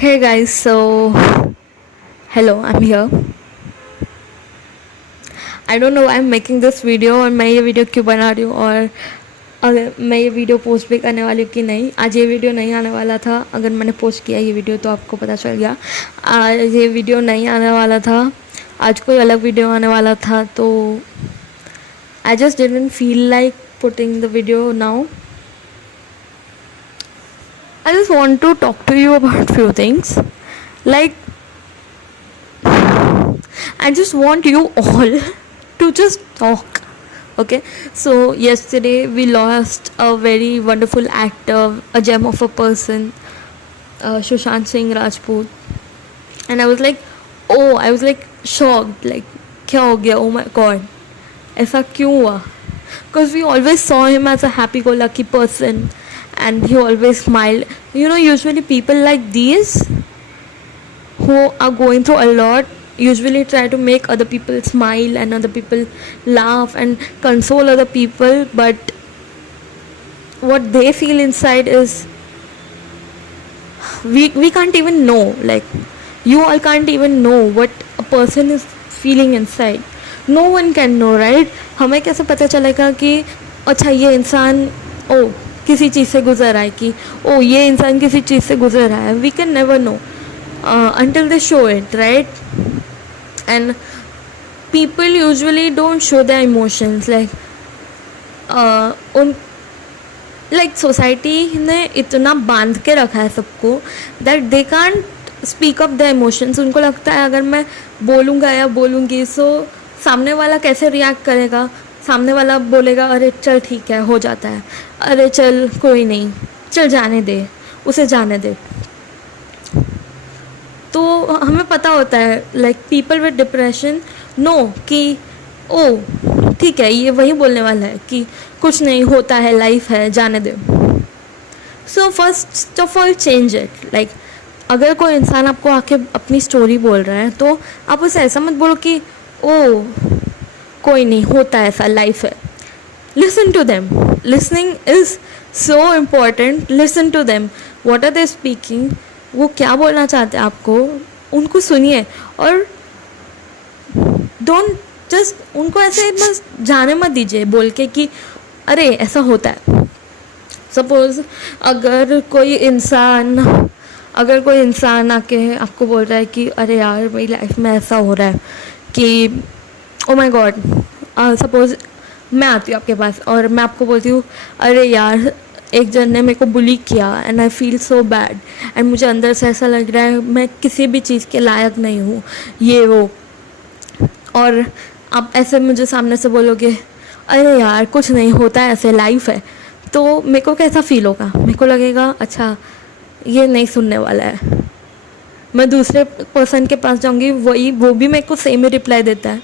Hey guys, so hello, I'm here. I don't know why I'm making this video और मैं ये video क्यों बना रही हूँ और अगर मैं ये वीडियो पोस्ट भी करने वाली हूँ कि नहीं. आज ये वीडियो नहीं आने वाला था. अगर मैंने पोस्ट किया ये वीडियो तो आपको पता चल गया. आज ये वीडियो नहीं आने वाला था. आज कोई अलग वीडियो आने वाला था तो I just didn't feel like putting the video now. I just want to talk to you about few things. Like, I just want you all to just talk. Okay, so yesterday we lost a very wonderful actor, a gem of a person, Sushant Singh Rajput, and I was like shocked, like क्या हो गया, oh my god, ऐसा क्यों हुआ? Because we always saw him as a happy-go-lucky person, and he always smiled. You know, usually people like these who are going through a lot usually try to make other people smile and other people laugh and console other people, but what they feel inside is we can't even know. Like, you all can't even know what a person is feeling inside. No one can know, right? हमें कैसे पता चलेगा कि अच्छा ये इंसान किसी चीज़ से गुजर रहा है, कि ये इंसान किसी चीज़ से गुजर रहा है. We can never know until they show it, right? And people usually don't show their emotions. Like society ने इतना बांध के रखा है सबको that they can't speak up the emotions. उनको लगता है अगर मैं बोलूँगा या बोलूँगी सो सामने वाला कैसे रिएक्ट करेगा. सामने वाला बोलेगा अरे चल ठीक है, हो जाता है, अरे चल कोई नहीं, चल जाने दे, उसे जाने दे. तो हमें पता होता है like people with depression know कि ठीक है, ये वही बोलने वाला है कि कुछ नहीं होता है, लाइफ है, जाने दे. So first of all change it. Like अगर कोई इंसान आपको आके अपनी स्टोरी बोल रहा है तो आप उसे ऐसा मत बोलो कि कोई नहीं, होता है, ऐसा लाइफ है. Listen to them. Listening is so important. Listen to them. What are they speaking, वो क्या बोलना चाहते हैं आपको, उनको सुनिए. और डोंट जस्ट उनको ऐसे बस जाने मत दीजिए बोल के कि अरे ऐसा होता है. सपोज़ अगर कोई इंसान आके आपको बोल रहा है कि अरे यार मेरी लाइफ में ऐसा हो रहा है कि ओ माय गॉड. सपोज़ मैं आती हूँ आपके पास और मैं आपको बोलती हूँ अरे यार एक जन ने मेरे को बुली किया and I feel so bad and मुझे अंदर से ऐसा लग रहा है मैं किसी भी चीज़ के लायक नहीं हूँ, ये वो. और आप ऐसे मुझे सामने से बोलोगे अरे यार कुछ नहीं होता है, ऐसे लाइफ है, तो मेरे को कैसा फील होगा? मेरे को लगेगा अच्छा ये नहीं सुनने वाला है. मैं दूसरे पर्सन के पास जाऊँगी, वो भी मेरे को सेम ही रिप्लाई देता है,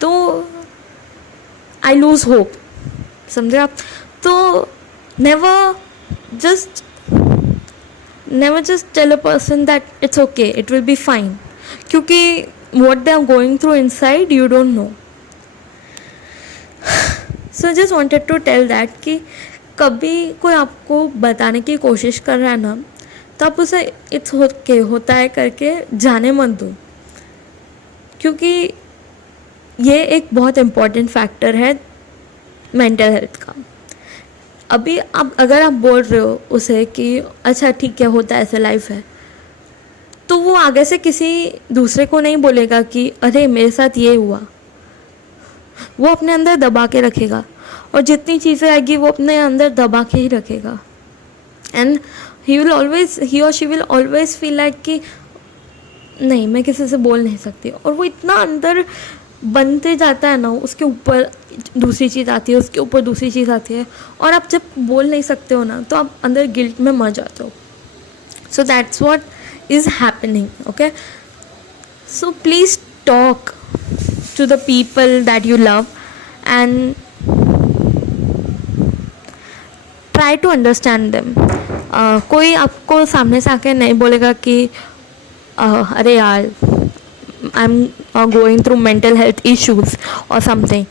तो आई लूज़ होप. समझे आप? तो never just tell a person that it's okay, it will be fine, क्योंकि what they are going through inside you don't know. So I just wanted to tell that कि कभी कोई आपको बताने की कोशिश कर रहा है ना, तो आप उसे it's okay, होता है करके जाने मत दो, क्योंकि ये एक बहुत इम्पॉर्टेंट फैक्टर है मेंटल हेल्थ का. अभी अगर आप बोल रहे हो उसे कि अच्छा ठीक है, होता है, ऐसे लाइफ है, तो वो आगे से किसी दूसरे को नहीं बोलेगा कि अरे मेरे साथ ये हुआ. वो अपने अंदर दबा के रखेगा और जितनी चीज़ें आएगी वो अपने अंदर दबा के ही रखेगा. एंड ही और she will always feel like कि नहीं मैं किसी से बोल नहीं सकती. और वो इतना अंदर बनते जाता है ना, उसके ऊपर दूसरी चीज़ आती है, उसके ऊपर दूसरी चीज़ आती है, और आप जब बोल नहीं सकते हो ना तो आप अंदर गिल्ट में मर जाते हो. So that's what is happening. Okay, so please talk to the people that you love and try to understand them. कोई आपको सामने से आके नहीं बोलेगा कि अरे यार आई am going through mental health issues और समथिंग.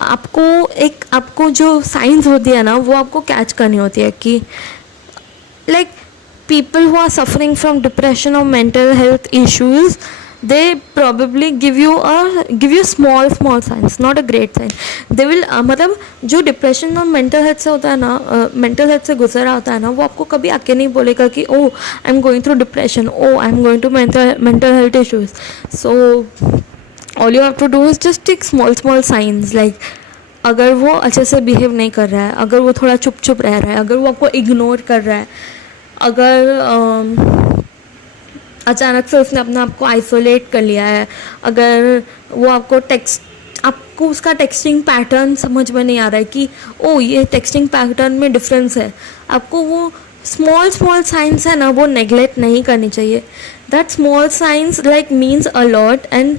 आपको जो साइंस होती है ना वो आपको कैच करनी होती है कि like people who are suffering from depression or mental health issues, they probably give you small signs, not a great sign. they will मतलब जो डिप्रेशन और मेंटल हेल्थ से होता है ना, मेंटल हेल्थ से गुजर रहा होता है ना, वो आपको कभी आके नहीं बोलेगा कि oh I am going through depression, oh I am going to mental health issues. So all you have to do is just take small science. Like अगर वो अच्छे से बिहेव नहीं कर रहा है, अगर वो थोड़ा चुप चुप रह रहा है, अगर वो आपको इग्नोर कर रहा है, अगर अचानक से उसने अपने आप को आइसोलेट कर लिया है, अगर वो आपको उसका टेक्सटिंग पैटर्न समझ में नहीं आ रहा है कि ओ ये टेक्सटिंग पैटर्न में डिफरेंस है, आपको वो स्मॉल साइंस है ना, वो नेग्लेक्ट नहीं करनी चाहिए. That small science like means a lot. And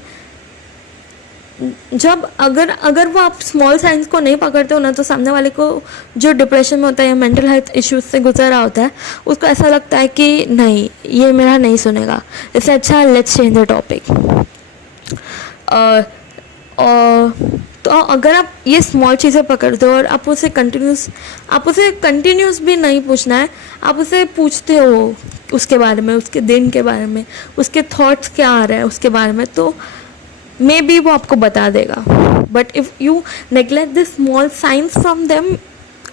जब अगर वो आप स्मॉल साइंस को नहीं पकड़ते हो ना, तो सामने वाले को जो डिप्रेशन में होता है या मेंटल हेल्थ इश्यूज से गुजर रहा होता है, उसको ऐसा लगता है कि नहीं ये मेरा नहीं सुनेगा, इससे अच्छा लेट्स चेंज द टॉपिक. तो अगर आप ये स्मॉल चीज़ें पकड़ते हो और आप उसे कंटिन्यूस भी नहीं पूछना है, आप उसे पूछते हो उसके बारे में, उसके दिन के बारे में, उसके थॉट्स क्या आ रहे हैं उसके बारे में, तो मे बी वो आपको बता देगा. But if you neglect the small science from them,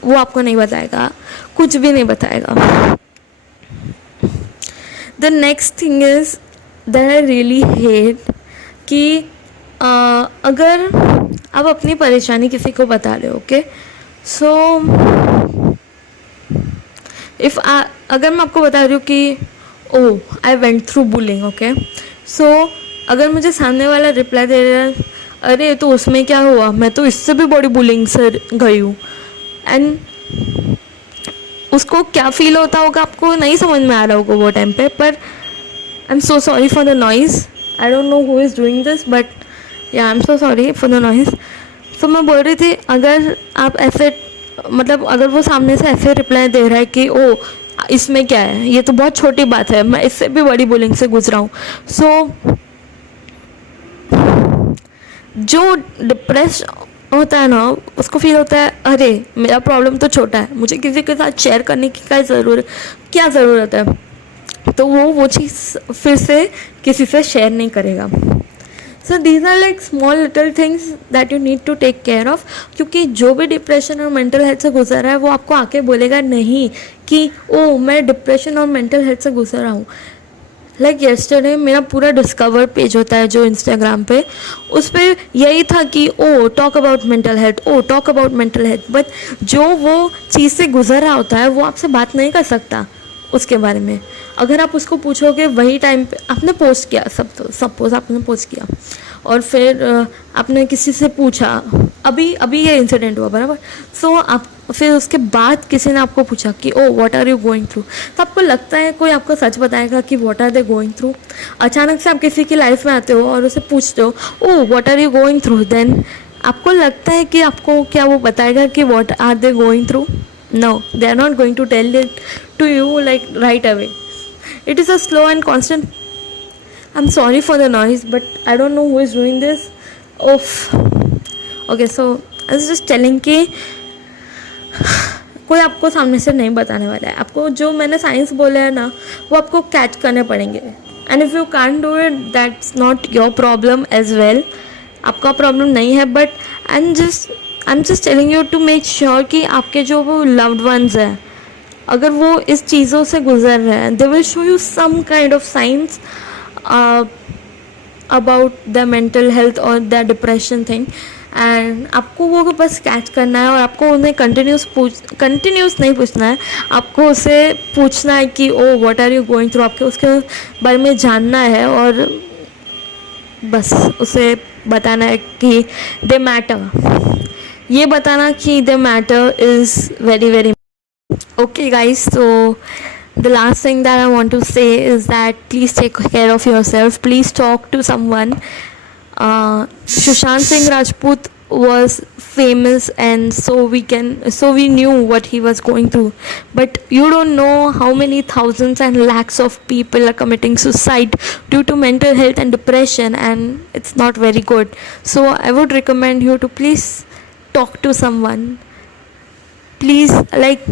वो आपको नहीं बताएगा, कुछ भी नहीं बताएगा. The next thing is that I really hate कि अगर आप अपनी परेशानी किसी को बता रहे हो, ओके, सो अगर मैं आपको बता रही हूँ कि oh I went through bullying, okay, so अगर मुझे सामने वाला रिप्लाई दे रहा है अरे तो उसमें क्या हुआ, मैं तो इससे भी बड़ी बुलिंग से गई हूँ, एंड उसको क्या फील होता होगा आपको नहीं समझ में आ रहा होगा वो टाइम पे. पर I am so sorry for the noise, I don't know who is doing this, but yeah I am so sorry for the noise. तो मैं बोल रही थी, अगर आप ऐसे मतलब अगर वो सामने से ऐसे रिप्लाई दे रहा है कि ओ इसमें क्या है, ये तो बहुत छोटी बात है, मैं इससे भी बड़ी बुलिंग से गुजरा हूँ. सो जो डिप्रेस होता है ना, उसको फील होता है अरे मेरा प्रॉब्लम तो छोटा है, मुझे किसी के साथ शेयर करने की क्या ज़रूरत है, तो वो चीज़ फिर से किसी से शेयर नहीं करेगा. So these are like small little things that you need to take care of. क्योंकि जो भी डिप्रेशन और मेंटल हेल्थ से गुजर रहा है, वो आपको आके बोलेगा नहीं कि ओ मैं डिप्रेशन और मेंटल हेल्थ से गुजर रहा हूँ. लाइक येस्टरडे मेरा पूरा डिस्कवर पेज होता है जो इंस्टाग्राम पे, उस पर यही था कि oh talk about mental health, oh talk about mental health. But जो वो चीज़ से गुजर रहा होता है, वो आपसे बात नहीं कर सकता उसके बारे में. अगर आप उसको पूछोगे वही टाइम पे, आपने पोस्ट किया, सपोज आपने पोस्ट किया और फिर आपने किसी से पूछा, अभी ये इंसिडेंट हुआ बराबर, सो आप फिर उसके बाद किसी ने आपको पूछा कि oh what are you going through, तो आपको लगता है कोई आपको सच बताएगा कि what are they going through. अचानक से आप किसी की लाइफ में आते हो और उसे पूछते हो oh what are you going through, then आपको लगता है कि आपको क्या वो बताएगा कि what are they going through. No, they are not going to tell it to you like right away. It is a slow and constant. I'm sorry for the noise, but I don't know who is doing this. Oof. Okay, so I was just telling कि कोई आपको सामने से नहीं बताने वाला है. आपको जो मैंने साइंस बोले हैं ना, वो आपको कैच करने पड़ेंगे. And if you can't do it, that's not your problem as well. आपका प्रॉब्लम नहीं है, but I'm just telling you to make sure कि आपके जो वो loved ones हैं, अगर वो इस चीज़ों से गुजर रहे हैं, they will show you some kind of signs about the mental health or the depression thing, and आपको वो बस कैच करना है. और आपको उन्हें कंटिन्यूस नहीं पूछना है, आपको उसे पूछना है कि oh what are you going through, आपके उसके बारे में जानना है और बस उसे बताना है कि दे मैटर. ये बताना कि the matter is very very okay guys. So the last thing that I want to say is that please take care of yourself, please talk to someone. Sushant Singh Rajput was famous, and so we knew what he was going through, but you don't know how many thousands and lakhs of people are committing suicide due to mental health and depression, and it's not very good. So I would recommend you to please talk to someone. Please, like,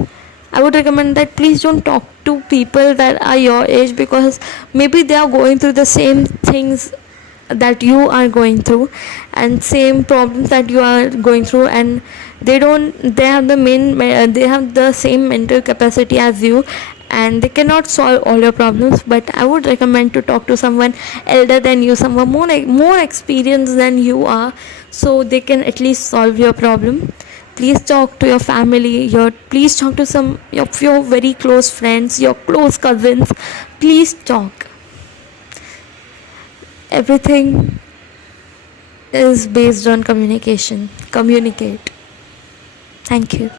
I would recommend that please don't talk to people that are your age, because maybe they are going through the same things that you are going through and same problems that you are going through, and they have they have the same mental capacity as you, and they cannot solve all your problems. But I would recommend to talk to someone elder than you, someone more experienced than you are, so they can at least solve your problem. Please talk to your family, please talk to some of your very close friends, your close cousins. Please talk. Everything is based on communication. Communicate. Thank you.